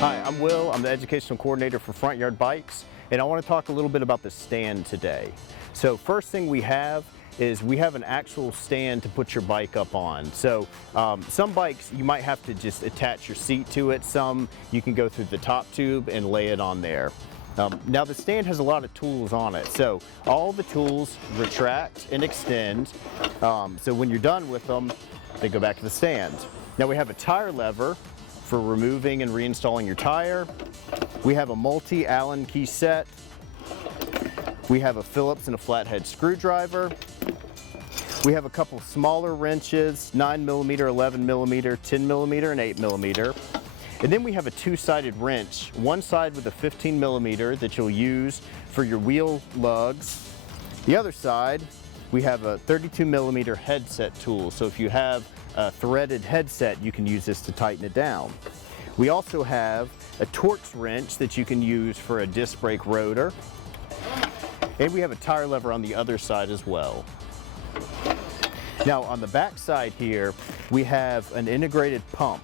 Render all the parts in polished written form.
Hi, I'm Will. I'm the Educational Coordinator for Front Yard Bikes, and I want to talk a little bit about the stand today. So first thing we have is we have an actual stand to put your bike up on. So some bikes you might have to just attach your seat to it. Some you can go through the top tube and lay it on there. Now the stand has a lot of tools on it. So all the tools retract and extend. So when you're done with them, they go back to the stand. Now we have a tire lever for removing and reinstalling your tire. We have a multi-Allen key set. We have a Phillips and a flathead screwdriver. We have a couple smaller wrenches, 9mm, 11mm, 10mm, and 8mm. And then we have a two-sided wrench, one side with a 15mm that you'll use for your wheel lugs. The other side, we have a 32mm headset tool. So if you have a threaded headset, you can use this to tighten it down. We also have a Torx wrench that you can use for a disc brake rotor. And we have a tire lever on the other side as well. Now on the back side here, we have an integrated pump.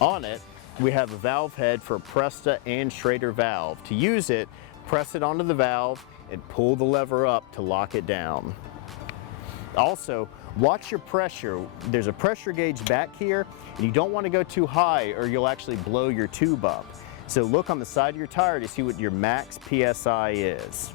On it, we have a valve head for a Presta and Schrader valve. To use it, press it onto the valve and pull the lever up to lock it down. Also, watch your pressure. There's a pressure gauge back here, and you don't want to go too high or you'll actually blow your tube up. So look on the side of your tire to see what your max PSI is.